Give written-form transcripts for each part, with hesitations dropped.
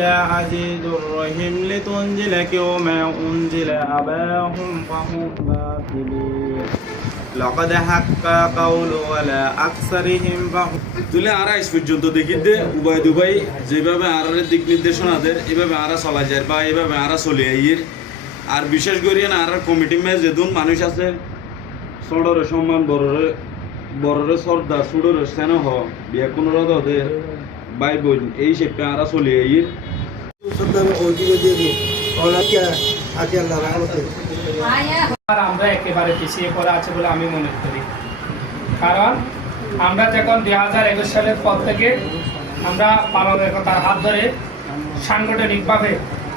العزيز الرحيم لتنزل وما أنزل آباهم فهم غافلين لقد حق قول ولا أكثرهم فهم তুলে আর আজ পর্যন্ত দেখি দে উভয় দুবাই যেভাবে আরের দিক নির্দেশনা দেয় এভাবে আরা চলা যায় বা এভাবে আরা চলে আইয়ের আর বিশেষ করে না আর কমিটি মে যেদিন মানুষ আছে ছোটরে সম্মান বড়রে শ্রদ্ধা ছোটরে স্নেহ হ বিয়া কোনো ওদের ভাই বোন এই শেপে আরা চলে আইয়ের আমরা একেবারে পিছিয়ে পড়ে আছে বলে আমি মনে করি। কারণ আমরা যখন 2021 সালের পর থেকে আমরা পালনের তার হাত ধরে সাংগঠনিকভাবে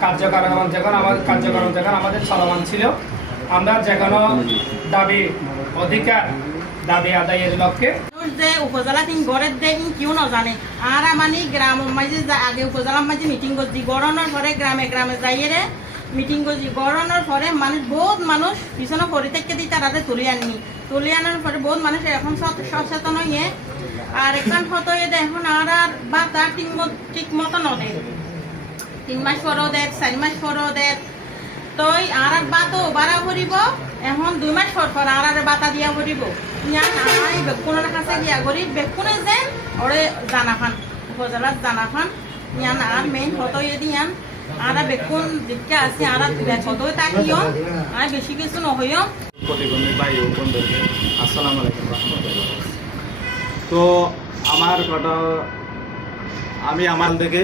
কার্যক্রম যখন আমাদের চলমান ছিল, আমরা যে কোনো দাবি আদায়ের লক্ষ্যে যে উপজেলা তিন গড়ের দে কেউ না জানে আর মানে গ্রাম মাঝে আগে উপজেলা মাঝে মিটিং করছি গড়ানোর পরে গ্রামে যাইয়ে মিটিং করছি গড়ানোর পরে মানুষ বহুত মানুষ পিছনে পরিত্যাগকে দিয়ে তারা তুলে আনার পরে বহুত মানুষ এখন সচেতন হয়ে আর এখন হতো এখন আর বা তার ঠিক মতো নদে 3 মাস পরও দেয় 4 মাস পরও দেয় তো আর বাতো বাড়া করিব এখন 2 মাস পর আর বাতা দিয়া করিব ইয়ান আই বেকুনের কাছে গিয়া করি বেকুনে যে ওরে জানা খান উপজেলার জানা খান ইয়ান আর মেইন হতো ইয়ান আর বেকুন দিকে আছে আর হতো তাকিও আর বেশি কিছু নহইও প্রতিবন্ধী ভাই ও বোনদেরকে আসসালামু আলাইকুম রাহমাতুল্লাহ। তো আমার কথা আমি আমার থেকে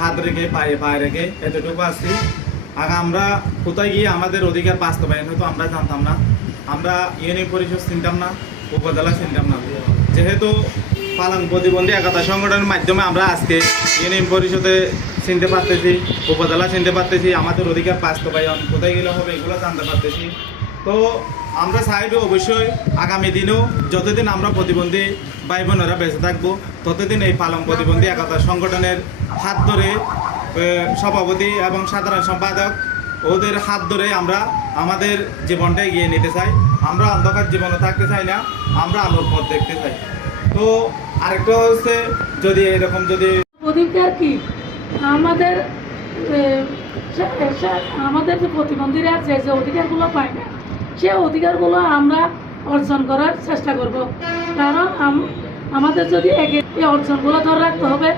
হাত রেখে পায়ে রেখে এতটুকু আসছি। আগে আমরা কোথায় গিয়ে আমাদের অধিকার বাস্তবায়ন হয়তো আমরা জানতাম না, আমরা ইউনিয়ন পরিষদ চিনতাম না, উপজেলা চিনতাম না। যেহেতু পালন প্রতিবন্ধী একতা সংগঠনের মাধ্যমে আমরা আজকে ইউনিয়ন পরিষদে চিনতে পারতেছি, উপজেলা চিনতে পারতেছি, আমাদের অধিকার বাস্তবায়ন কোথায় গেলে হবে এগুলো জানতে পারতেছি। তো আমরা চাইব অবশ্যই আগামী দিনেও যতদিন আমরা প্রতিবন্ধী ভাই বোনেরা বেঁচে থাকবো ততদিন এই পালন প্রতিবন্ধী একতা সংগঠনের হাত ধরে সভাপতি এবং সাধারণ সম্পাদক ওদের হাত ধরে আমরা আমাদের জীবনটা এগিয়ে নিতে চাই। আমরা অন্ধকার জীবনে থাকতে চাই না, আমরা আলোর পথ দেখতে চাই। তো আরেকটা হচ্ছে যদি এরকম যদি অধিকার কি আমাদের আমাদের যে প্রতিবন্ধীরা যে অধিকারগুলো পায় না সে অধিকারগুলো আমরা অর্জন করার চেষ্টা করব। কারণ আমাদের যদি এই অর্জনগুলো ধরে রাখতে হবে।